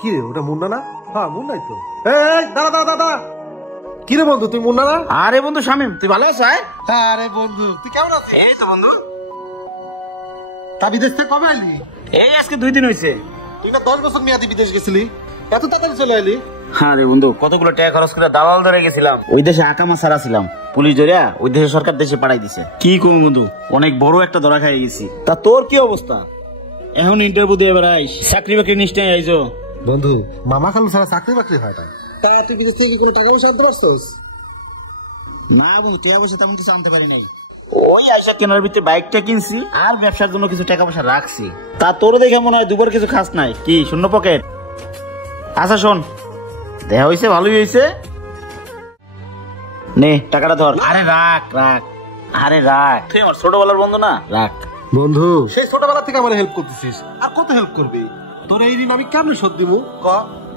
কি রে ওটা মুন্না না? হ্যাঁ মুন্নাই তো। দাঁড়া দাঁড়া দাঁড়া, কি রে বন্ধু তুই মুন্না না? আরে বন্ধু শামিম, তুই ভালো আছো? হ্যাঁ আরে বন্ধু তুই কেমন আছিস? এই তো বন্ধু। তা বিদেশ থেকে কবে এলি? এই আজকে 2 দিন হয়েছে। তুই না 10 বছর মেয়াদি বিদেশ গেছিলি, এত তাড়াতাড়ি চলে এলি? আরে বন্ধু কতগুলো টাকা খরচ করে দালাল ধরে গেছিলাম, ওই দেশে আকামা সারা ছিলাম, পুলিশ ধরিয়া ওই দেশে সরকার দেশে পাঠাই দিছে। কি কম বন্ধু, অনেক বড় একটা ধরা খাই গেছি। তা তোর কি অবস্থা? এখন ইন্টারভিউ দিয়ে বেড়াইস, চাকরি বাকরি নিশ্চয় আইছো? বন্ধু মামা খালু ছাড়া চাকরি বাকরি হয় না। তা তুই বিদেশ থেকে কোনো টাকা পয়সা আনতে পারছস? না বন্ধু, টাকা পয়সা তেমন কিছু আনতে পারি নাই। ওই আইসা কেনার ভিতরে বাইকটা কিনছি আর ব্যবসার জন্য কিছু টাকা পয়সা রাখছি। তা তোর দেখে মনে হয় দুবার কিছু খাস নাই, কি শূন্য পকেট? আচ্ছা শোন, দেখা হয়েছে ভালোই হয়েছে, নে টাকাটা ধর। আরে রাখ রাখ, আরে রাখ, তুই আমার ছোটবেলার বন্ধু না, রাখ। বন্ধু সেই ছোটবেলা থেকে আমার হেল্প করতেছিস, আর কত হেল্প করবি? তোর এই ঋণ আমি কেমনে শোধ দিমু ক?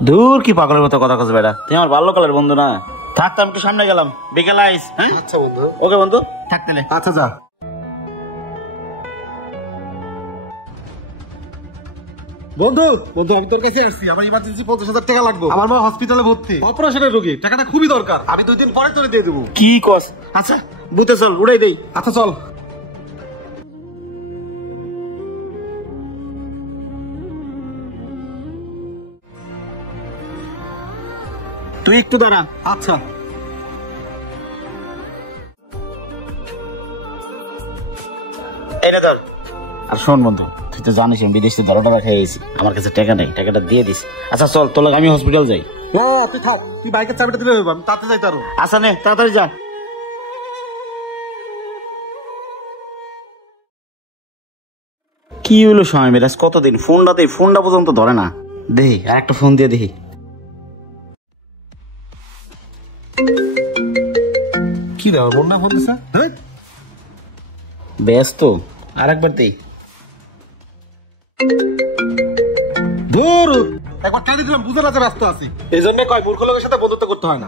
দূর, কি পাগলের মতো কথা কস বেটা, তুই আমার বাল্যকালের বন্ধু না। থাকতো আমি একটু সামনে গেলাম, বিকেল আইস। হ্যাঁ আচ্ছা বন্ধু। ওকে বন্ধু, থাকতে নে। আচ্ছা যা। বন্ধু বন্ধু আমি তোর কাছে আসছি, আমার ইমার্জেন্সি 50,000 টাকা লাগবে। আমার মা হসপিটালে ভর্তি, অপারেশনের রোগী, টাকাটা খুবই দরকার। আমি 2 দিন পরে তোরে দিয়ে দেবো। কি কস? আচ্ছা বুঝতে চল, উড়াই দেই। আচ্ছা চল। তুই একটু দাঁড়া। আচ্ছা এটা ধর। আর শোন বন্ধু, তুই তো জানিস আমি বিদেশে ধরা খেয়ে গেছি, আমার কাছে টাকা নেই, টাকাটা দিয়ে দিস। আচ্ছা চল, তোর লাগে আমি হসপিটাল যাই। হ্যাঁ তুই থাক, তুই বাইকের চাবিটা দিলে হবে, আমি তাতে যাইতে পারবো। আচ্ছা নে, তাড়াতাড়ি যা। কি হলো সময় মেরাজ, কতদিন ফোনটা পর্যন্ত ধরে না। দেখি আর একটা ফোন দিয়ে দেখি। কি রে আমার মুন্না ফোন দিছে? ব্যস্ত, আর একবার দেই। দূর একবার টানি দিলাম, বুঝে না যে ব্যস্ত আছি, এই জন্য কয় মূর্খ লোকের সাথে বন্ধুত্ব করতে হয় না।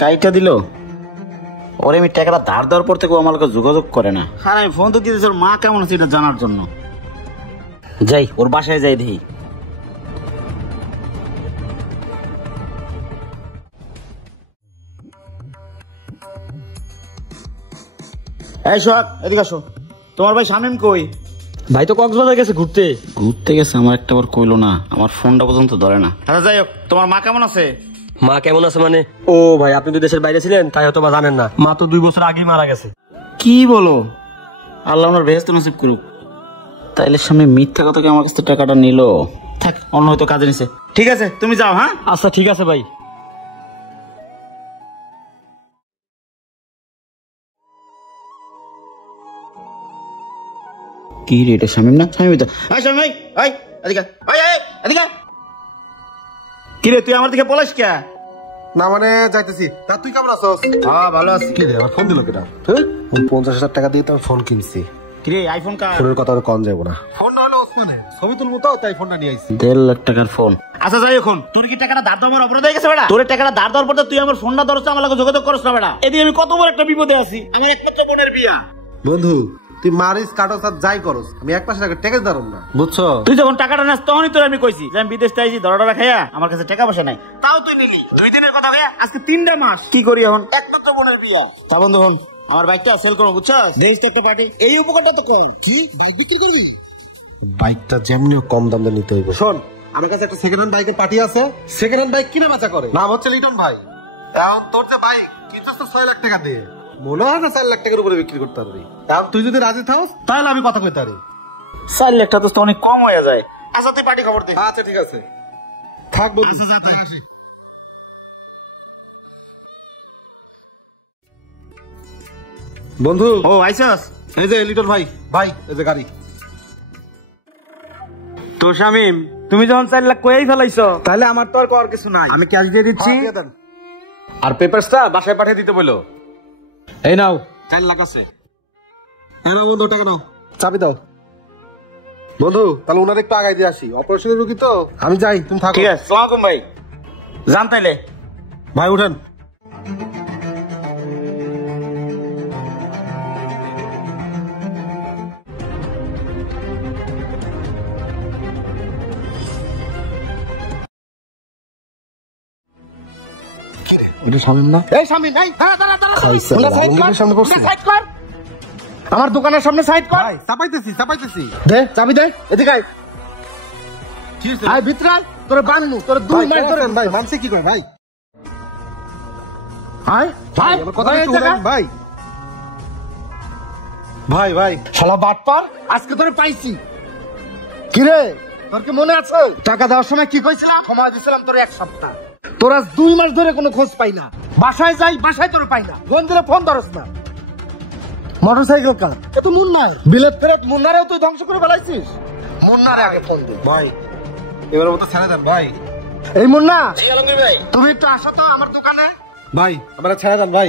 কাইটা দিল ওরে, আমি টাকাটা ধার দেওয়ার পর থেকে আমার লোক যোগাযোগ করে না। আর আমি ফোন তো দিতেছি ওর মা কেমন আছে এটা জানার জন্য। যাই ওর বাসায় যাই দেখি। এই সোহাগ, এদিকে আসো। তোমার ভাই শামিম কই? ভাই তো কক্সবাজার গেছে ঘুরতে। ঘুরতে গেছে, আমার একটা বার কইলো না, আমার ফোনটা পর্যন্ত ধরে না। আচ্ছা যাই হোক, তোমার মা কেমন আছে? মা কেমন আছে মানে? ও ভাই, আপনি তো দেশের বাইরে ছিলেন, তাই হয়তো বা জানেন না, মা তো 2 বছর আগেই মারা গেছে। কি বলো? আল্লাহ ওনার বেহেশত নসিব করুক। তাইলে সামনে মিথ্যা কথা আমার কাছ থেকে টাকাটা নিল, থাক অন্য হয়তো কাজে নিছে। ঠিক আছে তুমি যাও। হ্যাঁ আচ্ছা ঠিক আছে ভাই। কি রে, এটা শামিম না? শামিম তো। শামিম ভাই, এদিকে এদিকে। কি রে তুই আমার দিকে পলাশ কে? না মানে যাইতেছি। তা তুই কেমন আছস? হ্যাঁ ভালো আছি। কি রে আমার ফোন দিল কেটা? 50,000 টাকা দিয়ে তো ফোন কিনছি। কি রে আইফোন কার? ফোনের কথা আর কম যাবো না। ফোন না হলো ওসমানের, ছবি তুলবো তো তাই ফোনটা নিয়ে আইছি। 1.5 লাখ টাকার ফোন। আচ্ছা যাই এখন, তোর কি টাকাটা ধার দেওয়ার অপরাধ হয়ে গেছে বেটা? তোর টাকাটা ধার দেওয়ার পর তুই আমার ফোনটা ধরছ, আমার লাগে যোগাযোগ করছ না বেটা। এদিকে আমি কত বড় একটা বিপদে আছি, আমার একমাত্র বোনের বিয়া। বন্ধু তুই মারিস কাটস আর যাই করস, আমি 1 মাসের আগে টাকা দাঁড়াম না, বুঝছো? তুই যখন টাকাটা নাস তখনই তোর আমি কইছি যে আমি বিদেশ থেকে আইছি, ধরা খাইয়া আমার কাছে টাকা পয়সা নাই, তাও তুই নিলি। 2 দিনের কথা ভাইয়া, আজকে 3টা মাস। কি করি এখন? একমাত্র বোনের বিয়া। তা বন্ধু হন, আমার বাইকটা সেল করো, বুঝছস? দেশ তো একটা পার্টি, এই উপকারটা তো কর। কি বাইক বিক্রি করবি? বাইকটা যেমনিও কম দাম দিয়ে নিতে হইব। শোন, আমার কাছে একটা সেকেন্ড হ্যান্ড বাইকের পার্টি আছে, সেকেন্ড হ্যান্ড বাইক কিনে বেচা করে, নাম হচ্ছে লিটন ভাই। এখন তোর যে বাইক কিনছিস তো 6 লাখ টাকা দিয়ে, মনে হয় না 4 লাখ টাকার উপরে বিক্রি করতে পারবি। এখন তুই যদি রাজি থাকস তাহলে আমি কথা কইতে পারি। 4 লাখ টাকা তো অনেক কম হয়ে যায়। আচ্ছা তুই পার্টি খবর দে। আচ্ছা ঠিক আছে, থাক বন্ধু। আচ্ছা যা, তাই আসি। বন্ধু ও আইছস? এই যে লিটন ভাই, ভাই এই যে গাড়ি। তো শামিম, তুমি যখন 4 লাখ কইই ফেলাইছো, তাহলে আমার তো আর করার কিছু নাই, আমি ক্যাশ দিয়ে দিচ্ছি। দিয়ে দেন। আর পেপারসটা বাসায় পাঠিয়ে দিতে বলো। এই নাও 4 লাখ আছে। হ্যাঁ বন্ধু, টাকা নাও, চাবি দাও। বন্ধু তাহলে ওনার একটু আগাই দিয়ে আসি, অপারেশনের রোগী তো, আমি যাই, তুমি থাকো। ঠিক আছে, আসসালামু আলাইকুম ভাই, যান তাইলে। ভাই উঠেন। এটা শামিম না? এই শামিম, এই দাঁড়া দাঁড়া দাঁড়া, খাইছে, ওটা সাইড কর, আলমগীরের সামনে বসছি। ওটা সাইড কর। আমার দোকানের সামনে সাইড কর। ভাই চাপাইতেছি দে চাবি দে, এদিকে আয়। কি হয়েছে? আয় ভিতরে আয়, তোরে বানমু, তোরে দুই ভাই, মাস ধরে। ভাই মানছে কি করে ভাই? আয় ভাই আয়, আমার কথা আয়, একটু এই জায়গা। শুনেন ভাই। ভাই ভাই শালা বাটপার, আজকে তোরে পাইছি। কি রে, তোর কি মনে আছে টাকা দেওয়ার সময় কি কইছিলাম? সময় দিছিলাম তোর 1 সপ্তাহ। তোর আজ 2 মাস ধরে কোনো খোঁজ পাই না। বাসায় যাই, বাসায় তোরে পাই না। বন্ধুরে ফোন ধরস না। মোটরসাইকেল কার? এ তো মুন্নার। বিলেত ফেরত মুন্নারেও তুই ধ্বংস করে ফেলাইছিস। মুন্নারে আগে ফোন দে। ভাই এবার মতো ছেড়ে দেন ভাই। এই মুন্না, জি আলমগীর ভাই। তুমি একটু আসো তো আমার দোকানে। ভাই আমরা ছেড়ে দেন ভাই।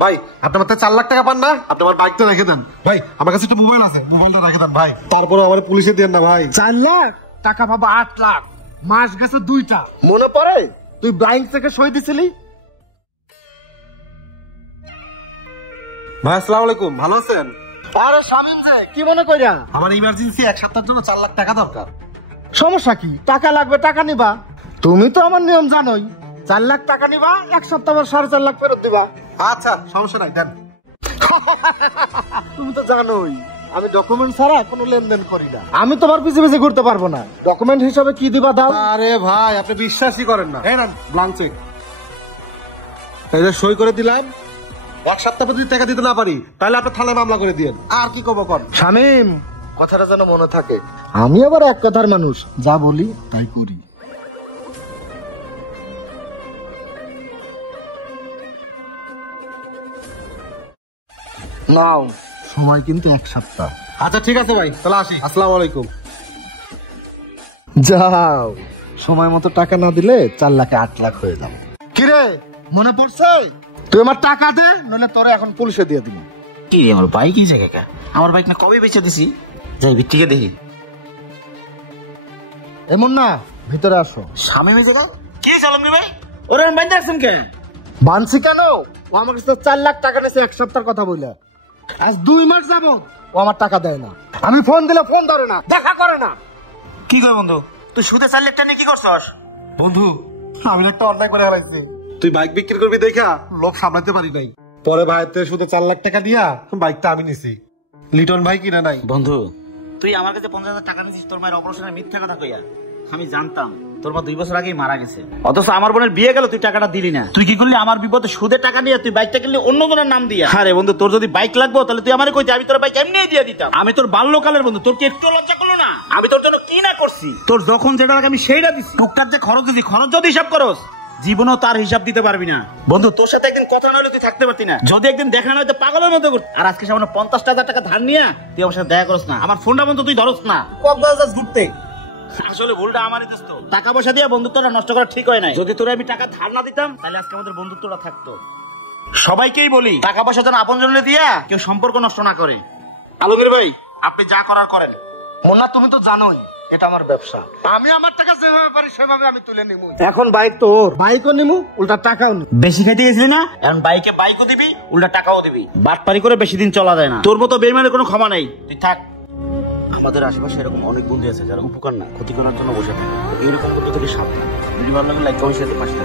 ভাই আপনি মাত্র 4 লাখ টাকা পান না, আপনি আমার বাইকটা রেখে দেন ভাই। আমার কাছে একটা মোবাইল আছে, মোবাইলটা রেখে দেন ভাই। তারপরে আমার পুলিশে দেন না ভাই। 4 লাখ টাকা পাবো, 8 লাখ। মাস গেছে 2টা। মনে পড়ে তুই ব্লাইন্ড থেকে সই দিছিলি? ভাই আসসালামু আলাইকুম, ভালো আছেন? আরে শামিম যে, কি মনে কইরা? আমার ইমার্জেন্সি 1 সপ্তাহের জন্য 4 লাখ টাকা দরকার। সমস্যা কি? টাকা লাগবে, টাকা নিবা। তুমি তো আমার নিয়ম জানোই। 4 লাখ টাকা নিবা, 1 সপ্তাহ পর 4.5 লাখ ফেরত দিবা। আচ্ছা সমস্যা নাই, দেন। তুমি তো জানোই আমি ডকুমেন্ট ছাড়া কোনো লেনদেন করি না। আমি তোমার পিছে পিছে ঘুরতে পারবো না। ডকুমেন্ট হিসাবে কি দিবা দাও। আরে ভাই আপনি বিশ্বাসই করেন না। এই না ব্ল্যাঙ্ক চেক, এই যে সই করে দিলাম। 1 সপ্তাহ পর যদি টাকা দিতে না পারি তাহলে আপনি থানায় মামলা করে দিয়েন। আর কি কব কোন? শামিম, কথাটা যেন মনে থাকে। আমি আবার এক কথার মানুষ, যা বলি তাই করি। নাও, সময় কিন্তু 1 সপ্তাহ। আচ্ছা ঠিক আছে ভাই, তাহলে আসি। আসসালামু আলাইকুম। যাও, সময় মতো টাকা না দিলে 4 লাখে 8 লাখ হয়ে যাবে। কিরে, মনে পড়ছে? তুই আমার টাকা দে, নইলে তোরে এখন পুলিশে দিয়ে দিব। কি আমার বাইক এই জায়গা? আমার বাইক না কবে বেচে দিছি? যাই ভিত্তিকে দেখি। এমন না, ভিতরে আসো। শামিম এই জায়গা? কি আলমগীর ভাই? ওরে আমি বাইন্দা রাখছেন কে? বানছি কেন? ও আমার কাছে 4 লাখ টাকা নিয়েছে 1 সপ্তাহের কথা বলে। আজ 2 মাস যাব ও আমার টাকা দেয় না। আমি ফোন দিলে ফোন ধরে না, দেখা করে না। কি কই বন্ধু, তুই সুদে 4 লাখ টাকা নিয়ে কি করছস? বন্ধু আমি একটা অন্যায় করে হারাইছি। তুই বাইক বিক্রি করবি দেখা লোভ সামলাতে পারি নাই। পরে ভাইতে শুধু 4 লাখ টাকা দিয়া বাইকটা আমি নিছি। লিটন ভাই কিনে নাই। বন্ধু তুই আমার কাছে 50,000 টাকা নিছিস তোর মায়ের অপারেশনের মিথ্যা কথা কইয়া। আমি জানতাম তোর মা 2 বছর আগেই মারা গেছে, অথচ আমার বোনের বিয়ে গেল তুই টাকাটা দিলি না। তুই কি করলি? আমার বিপদে সুদে টাকা নিয়ে তুই বাইকটা কিনলি অন্য জনের নাম দিয়া। আরে বন্ধু, তোর যদি বাইক লাগবে তাহলে তুই আমারে কইতে, আমি তোর বাইক এমনিই দিয়ে দিতাম। আমি তোর বাল্যকালের বন্ধু, তোর কি একটু লজ্জা করলো না? আমি তোর জন্য কি না করছি? তোর যখন যেটা লাগে আমি সেইটা দিছি। টুকটাক যে খরচ দিছি, খরচ যদি হিসাব করস জীবনেও তার হিসাব দিতে পারবি না। বন্ধু তোর সাথে একদিন কথা না হলে তুই থাকতে পারতি না। যদি একদিন দেখা না হয়তো পাগলের মতো করতি। আর আজকে সামান্য 50,000 টাকা ধার নিয়ে তুই আমার সাথে দেখা করস না, আমার ফোনটা বন্ধু তুই ধরস না, কক্সবাজার ঘুরতে। আসলে ভুলটা আমারই দোস্ত। টাকা পয়সা দিয়ে বন্ধুত্বটা নষ্ট করা ঠিক হয় নাই। যদি তোরে আমি টাকা ধার না দিতাম তাহলে আজকে আমাদের বন্ধুত্বটা থাকতো। সবাইকেই বলি টাকা পয়সা যেন আপন জনে দিয়া কেউ সম্পর্ক নষ্ট না করে। আলমগীর ভাই আপনি যা করার করেন। মোনা, তুমি তো জানোই এটা আমার ব্যবসা। আমি আমার টাকা যেভাবে পারি সেভাবে আমি তুলে নিব। এখন বাইক তোর, বাইকও নিমু, উল্টা টাকাও নিমু। বেশি খাইতে গেছিলি না, এখন বাইকে বাইকও দিবি, উল্টা টাকাও দিবি। বাটপারি করে বেশি দিন চলা যায় না। তোর মতো বেইমানের কোনো ক্ষমা নাই, তুই থাক। আমাদের আশেপাশে এরকম অনেক বন্ধু আছে যারা উপকার না ক্ষতি করার জন্য বসে থাকে। এরকম বন্ধু থেকে সাবধান। ভিডিও ভালো লাগলে লাইক কমেন্ট শেয়ার করতে পারছি।